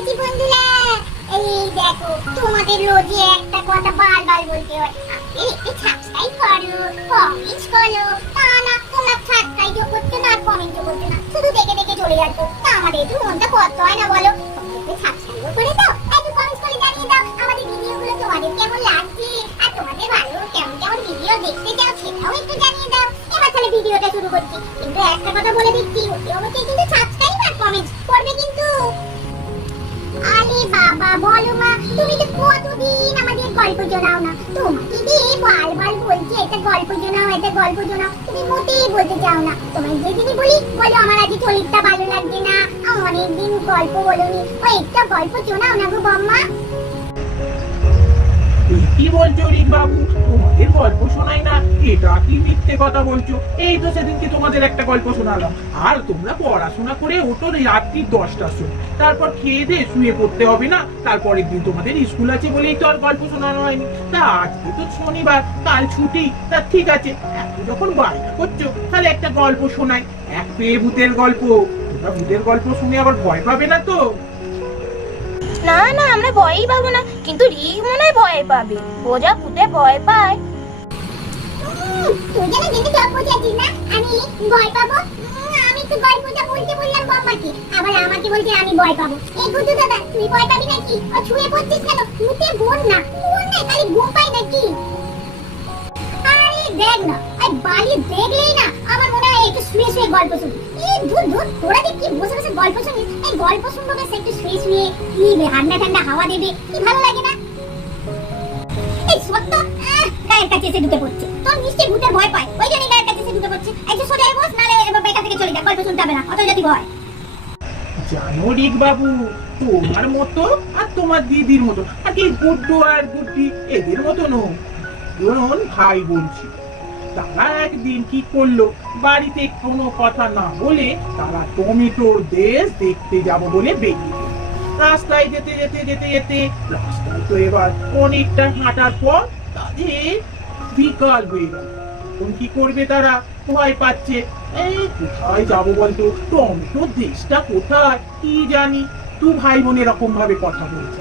পেয়েছি বন্ধুরা, এই দেখো, তোমাদের রোজই একটা কথা বারবার বলতে হয়। আপনি একটু সাবস্ক্রাইব করো কমেন্ট করো, তা না, তোমরা সাবস্ক্রাইব করতে না কমেন্ট করতে না, শুধু দেখে দেখে চলে যাচ্ছ। তা আমাদের একটু মনটা কষ্ট হয় না, বলো। একটু করে দাও বারবার বলছি, এটা গল্প শোনাও, এটা গল্প শোনাও। তুমি মোটেই বলতে চাও না। তোমায় যেদিনই বলি, বলো আমার আজ চরিত্রটা ভালো লাগছে না। অনেকদিন গল্প বলনি। ও, একটা গল্প শোনাও না গো বম্মা। কি বলছো রিক বাবু? তোমাদের গল্প শোনাই না, এটা কি মিথ্যে কথা বলছো? এই তো সেদিনকে তোমাদের একটা গল্প শোনালাম। আর তোমরা পড়াশোনা করে ওঠো রাত্রি দশটার সময়। তারপর খেয়ে দিয়ে শুয়ে পড়তে হবে না, তারপরের দিন তোমাদের স্কুল আছে বলেই তো আর গল্প শোনানো হয়নি। তা আজকে তো শনিবার, কাল ছুটি, তা ঠিক আছে। যখন বায়না করছ, তাহলে একটা গল্প শোনাই। এক পেয়ে ভূতের গল্প। ভূতের গল্প শুনে আবার ভয় পাবে না তো? না না, আমরা ভয়ই পাবো না। কিন্তু রিক মনে হয় ভয় পাবে। ও যা ভয় পায়। আমি ভয় পাবো? আমি তো বলতে বললাম আবার আমাকে বলছে আমি ভয় পাবো। এই দাদা, তুই ভয় পাবি নাকি? ও ছুঁয়ে পড়ছিস কেন? না। না খালি ঘুম নাকি? আরে দেখ না, এই বালি দেখলেই না আমার মনে একটু শুয়ে শুয়ে গল্প শুনি। এই ধুর ধুর, তোরা যে কি বসে বসে গল্প শুনিস? এই গল্প শুনব বেশ একটু শুয়ে শুয়ে কি ঠান্ডা ঠান্ডা হাওয়া দেবে, কি ভালো লাগে না? এই সত্য গায়ের কাছে এসে ঢুকে পড়ছে। তোর নিশ্চয়ই ভূতের ভয় পায়। ওই জন্যই গায়ের কাছে এসে ঢুকে পড়ছে। যে সোজা বস, নালে এবার বেকার থেকে চলে যা, গল্প শুনতে হবে না অত যদি ভয়। জানো বাবু তোমার মতো আর তোমার দিদির মতো, আর কি গুড্ডু আর গুড্ডি এদের মতো নো ভাই বলছি তারা একদিন কি করল? বাড়িতে কোনো কথা না বলে তারা টমেটোর দেশ দেখতে যাব বলে বেরিয়ে রাস্তায় যেতে যেতে যেতে যেতে, রাস্তায় তো এবার অনেকটা হাঁটার পর তাদের বিকাল হয়ে গেল। এখন কি করবে তারা? ভয় পাচ্ছে। এই কোথায় যাব বলতো? টমেটো দেশটা কোথায়? কি জানি? দু ভাই বোন এরকম ভাবে কথা বলছে।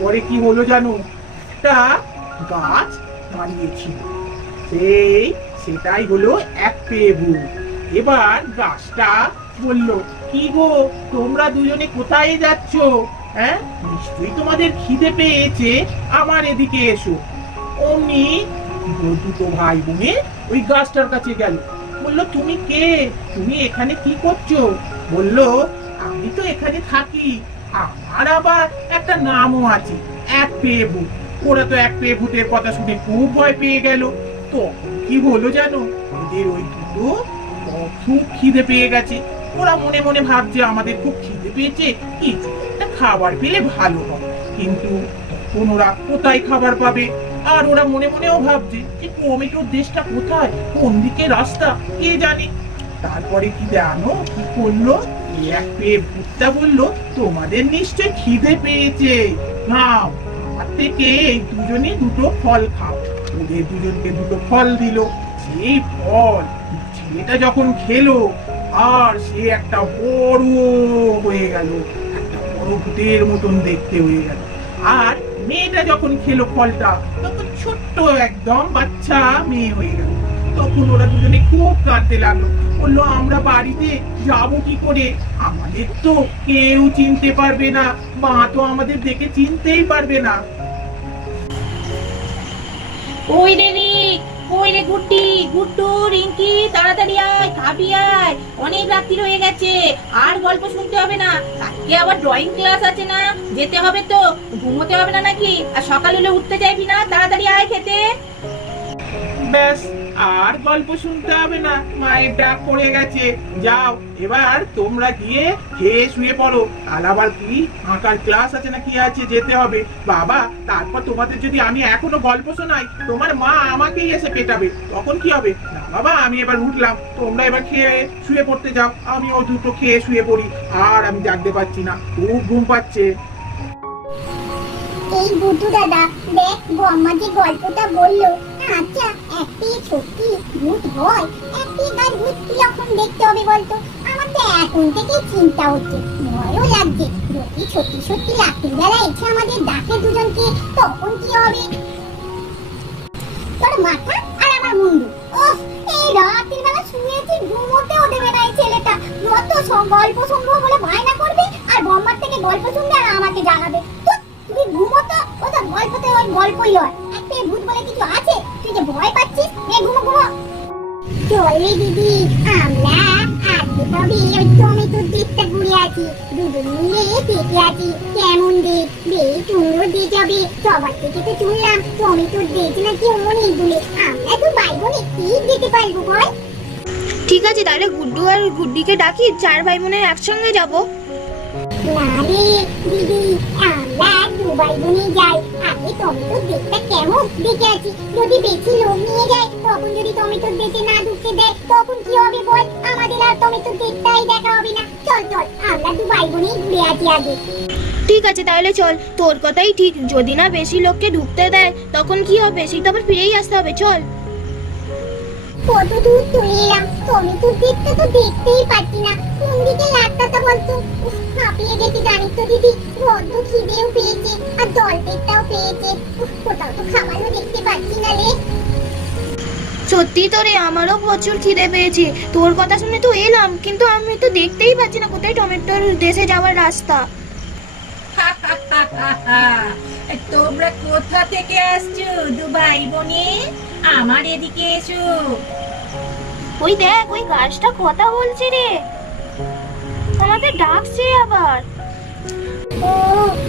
পরে কি হলো জানো? একটা গাছ দাঁড়িয়েছিল। সেই, সেটাই হলো এক পেয়ে এবার গাছটা বলল, কি গো, তোমরা দুজনে কোথায় যাচ্ছ? হ্যাঁ নিশ্চয়ই তোমাদের খিদে পেয়েছে। আমার এদিকে এসো। অমনি দুটো ভাই বোনে ওই গাছটার কাছে গেল। বলল, তুমি কে? তুমি এখানে কি করছ? বলল, আমি তো এখানে থাকি। আমার আবার একটা নামও আছে, এক পেয়ে ভূত ওরা তো এক পেয়ে ভূতের কথা শুনে খুব ভয় পেয়ে গেল। কি হলো জানো? ওদের ওই দুটো খুব খিদে পেয়ে গেছে। ওরা মনে মনে ভাবছে আমাদের খুব খিদে পেয়েছে কিছু একটা খাবার পেলে ভালো হয়। কিন্তু তখন কোথায় খাবার পাবে? আর ওরা মনে মনেও ভাবছে যে টমেটোর দেশটা কোথায়, কোন দিকে রাস্তা, কে জানে? তারপরে কি জানো, কি করল? এক পেয়ে ভূতটা বলল, তোমাদের নিশ্চয় খিদে পেয়েছে। নাও, আমার থেকে এই দুজনে দুটো ফল খাও। ওদের দুজনকে দুটো ফল দিল। সেই ফল ছেলেটা যখন খেলো, আর সে একটা বড় হয়ে গেল। একটা বড় ভূতের মতন দেখতে হয়ে গেল। আর মেয়েটা যখন খেলো ফলটা, তখন ছোট্ট একদম বাচ্চা মেয়ে হয়ে গেল। তখন ওরা দুজনে খুব কাঁদতে লাগল। বলল, আমরা বাড়িতে যাব কি করে? আমাদের তো কেউ চিনতে পারবে না। মা তো আমাদের দেখে চিনতেই পারবে না। ওই রে রিক ওই রে গুড্ডি? গুড্ডু, রিঙ্কি, তাড়াতাড়ি আয় খাবি আয়। অনেক রাত্রি হয়ে গেছে, আর গল্প শুনতে হবে না। আজকে আবার ড্রয়িং ক্লাস আছে না, যেতে হবে তো, ঘুমোতে হবে না নাকি? আর সকাল হলে উঠতে চাইবি না, তাড়াতাড়ি আয় খেতে। ব্যাস আর গল্প শুনতে হবে না। মায়ের ডাক পড়ে গেছে। যাও, এবার তোমরা গিয়ে খেয়ে শুয়ে পড়ো। কাল আবার কি? আঁকার ক্লাস আছে না কি আছে? যেতে হবে। বাবা, তারপর তোমাদের যদি আমি এখনও গল্প শোনাই, তোমার মা আমাকেই এসে পেটাবে। তখন কি হবে? বাবা, আমি এবার উঠলাম। তোমরা এবার খেয়ে শুয়ে পড়তে যাও। আমিও দুটো খেয়ে শুয়ে পড়ি। আর আমি জাগতে পারছি না। খুব ঘুম পাচ্ছে। এই বুদ্ধু দাদা, দেখ বম্মা যে গল্পটা বলল। আচ্ছা একটি সত্যি, ভূত হয়। গাছ ভূত কীরকম দেখতে হবে বলতো আমাদের তো এখন থেকে চিন্তা হচ্ছে, ভয়ও লাগছে। যদি সত্যি সত্যি রাত্রির বেলা এসে আমাদের ডাকে দুজনকে, তখন কি হবে? তোর মাথা আর আমার মুন্ডু। ওহ, এই রাত্রির বেলা শুয়েছি ঘুমোতেও দেবে না ছেলেটা। যত গল্প শুনব বলে বায়না করবে, আর বম্বার থেকে গল্প শুনবে আর আমাকে জানাবে। তুই ঘুমোতো, ও তো গল্পতে ওই গল্পই হয়। একটা ভূত বলে কিছু আছে? তুই ভয় পাচ্ছিস? নে ঘুমো ঘুমো। চলে দিদি আমরা আজকে তবে ওই টমেটোর দিকটা ঘুরে আছি দুজন মিলে দেখে আছি কেমন দেখ বেশ সুন্দর দিয়ে যাবে। সবার থেকে তো শুনলাম টমেটোর দেখ নাকি অনেকগুলো আমরা তো বাইবন একটিই যেতে পারব বল। ঠিক আছে তাহলে গুড্ডু আর গুড্ডিকে ডাকি চার ভাই বোনের একসঙ্গে যাব। না রে দিদি আমরা দুবাই বনে যাই। আগে টমেটোর দেখতে কেমন? দেখে আছি। যদি বেশি লোক নিয়ে যায় তখন যদি টমেটোর দেখে না ঢুকতে দেয় তখন কি হবে বল? আমাদের আর টমেটোর দেখতেই দেখা হবে না। চল চল আমরা দুবাই বনেই ঘুরে আসি আগে। ঠিক আছে তাহলে চল। তোর কথাই ঠিক। যদি না বেশি লোককে ঢুকতে দেয় তখন কি হবে? সেই তো আবার ফিরেই আসতে হবে। চল। কত দূর চলে এলাম। টমেটোর দেখতে তো দেখতেই পাচ্ছি না। কোন দিকে লাগতাটা বলতো? উফ, হাঁপিয়ে গেছি জানিস তো দিদি। বড্ড খিদেও পেয়েছে। আর জল পেটটাও কোথাও তো খাবারও দেখতে পাচ্ছি না রে। সত্যি তো রে আমারও প্রচুর খিদে পেয়েছে। তোর কথা শুনে তো এলাম কিন্তু আমি তো দেখতেই পাচ্ছি না কোথায় টমেটোর দেশে যাওয়ার রাস্তা। তোমরা কোথা থেকে আসছো দুবাই বনে? আমার এদিকে এসো। ওই দেখ ওই গাছটা কথা বলছে রে। আমাদের ডাকছে আবার।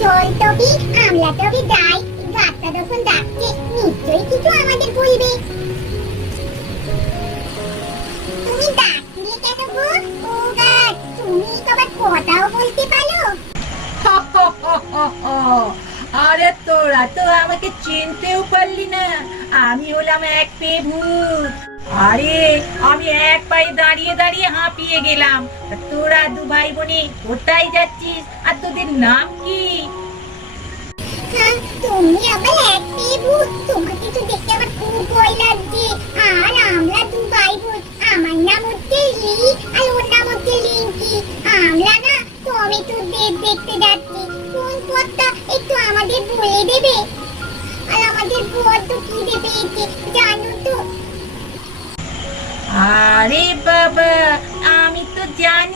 চল তবে, আমরা তবে যাই। গাছটা যখন ডাকছে, নিশ্চয়ই কিছু আমাদের বলবে। তুমি ডাকছিলে কেন গো? ও গাছ, তুমি তো আবার কথাও বলতে পারো। আরে তোরা তো আমাকে চিনতেও পারলি না। আমি হলাম এক পেয়ে ভূত আরে, আমি এক পায়ে দাঁড়িয়ে দাঁড়িয়ে হাঁপিয়ে গেলাম। তোরা দু ভাই বোনে কোথায় যাচ্ছিস? আর তোদের নাম কি? তুমি আবার এক পেয়ে ভূত। তোমাকে তো দেখতে আমার খুব ভয় লাগছে। আর আমরা দু ভাই বোন আমার নাম হচ্ছে লি আর ওর নাম হচ্ছে লিঙ্কি। আমরা না টমেটো দেব দেখতে যাচ্ছি। কোন পথটা একটু আমাদের বলে দেবে? আর আমাদের বড্ড খিদে পেয়েছে জানো তো? আরে বাবা আমি তো জানি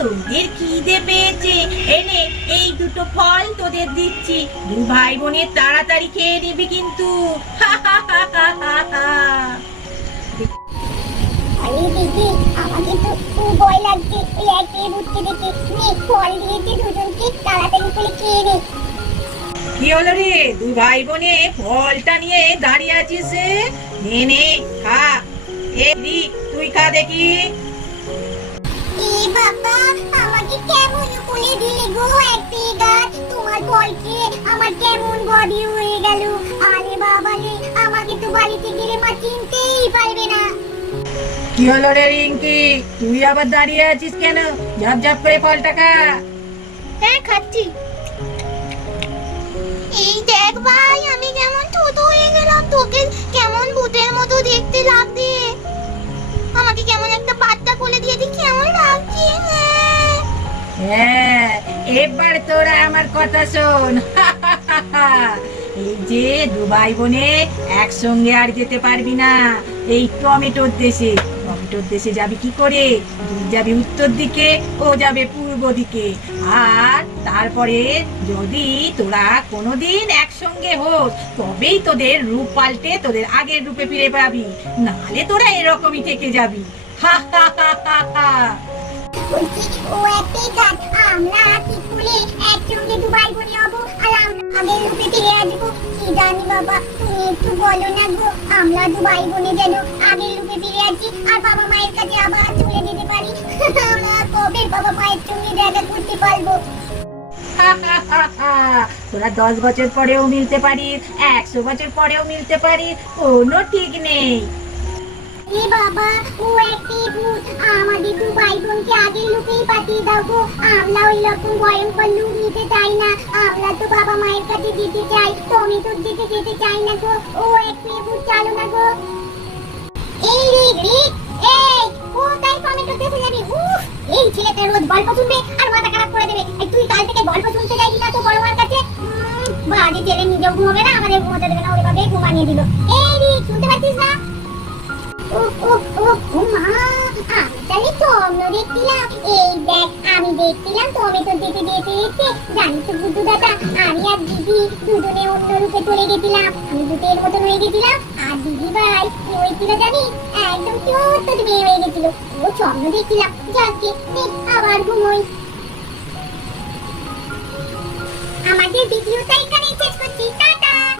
তোদের খিদে পেয়েছে? এনে এই দুটো ফল তোদের দিচ্ছি। দু ভাই বোনের তাড়াতাড়ি খেয়ে নিবি কিন্তু। আরে দিদি আমাকে তো খুব ভয় লাগছে ওই এক ভূতকে দেখে। নে ফল দিয়েছে দুজনকে তাড়াতাড়ি করে খেয়ে নে। কি হলো রে? দু ভাই বোনে ফলটা নিয়ে দাঁড়িয়ে আছিস রে? নে নে খা। এ দি, তুই খা দেখি। বাবা কেমন কোলে দিলে গো এক পেয়ে গাছ তোমার ফলকে আমার কেমন বডি হয়ে গেল। আরে বাবা রে আমাকে তো বাড়িতে গেলে মা চিনতেই পারবে না। কি হলো রে রিঙ্কি? তুই আবার দাঁড়িয়ে আছিস কেন? ঝাপ ঝাপ করে ফলটা খা। হ্যাঁ খাচ্ছি। এই দেখ ভাই আমার কথা শোন। এই যে দু ভাই বোনে একসঙ্গে আর যেতে পারবি না, এই টমেটোর দেশে। টমেটোর দেশে যাবি কি করে? তুই যাবি উত্তর দিকে, ও যাবে পূর্ব দিকে। আর তারপরে যদি তোরা কোনোদিন একসঙ্গে হোস, তবেই তোদের রূপ পাল্টে তোদের আগের রূপে ফিরে পাবি। নাহলে তোরা এরকমই থেকে যাবি। হা হা হা হা হা রূপে ফিরে আসব। বাবা, তুমি একটু বলো না গো। আমরা দুবাই বনে যেন আগের ফিরে আসি, আর বাবা মায়ের কাছে আবার চলে যেতে পারি। আমরা কবে বাবা মায়ের সঙ্গে দেখা করতে পারব? তোরা দশ বছর পরেও মিলতে পারিস, একশো বছর পরেও মিলতে পারিস, কোনো ঠিক নেই। এ বাবা, ও একটি ভূত আমাদের দু ভাই বোনকে আগের লোকেই পাঠিয়ে দাও গো। আমরা ওই রকম ভয়ঙ্কর লুক নিতে চাই না। আমরা তো বাবা মায়ের কাছে যেতে চাই টমেটোর দিকে যেতে যেতে চাই না গো। ও একটি ভূত চালো না গো। এই রে রে এই কোথায় টমেটো দেখে যাবি। উফ, এই ছেলেটা রোজ গল্প শুনবে আর মাথা খারাপ করে দেবে। তুই কাল থেকে গল্প শুনতে যাইবি না তো বড় মার কাছে? বাজে ছেলে নিজেও ঘুমাবে না, আমাদের ঘুমাতে দেবে না, ওরে বাবা ঘুমানিয়ে দিল। এই রিক শুনতে পাচ্ছিস না? ও ও এই দেখ আমি দেখছিলাম দিতে দিতে দিতে জানিস তো দাদা আমি আর দিদি দুজনে অন্য রূপে চলে গেছিলাম আমি দুটের মতন হয়ে গেছিলাম আর দিদি ভাই কি হয়েছিল জানি একদম ছোট্ট মেয়ে ও স্বপ্ন দেখছিলাম আবার ঘুমোই আমাদের ভিডিওটা এখানেই শেষ করছি।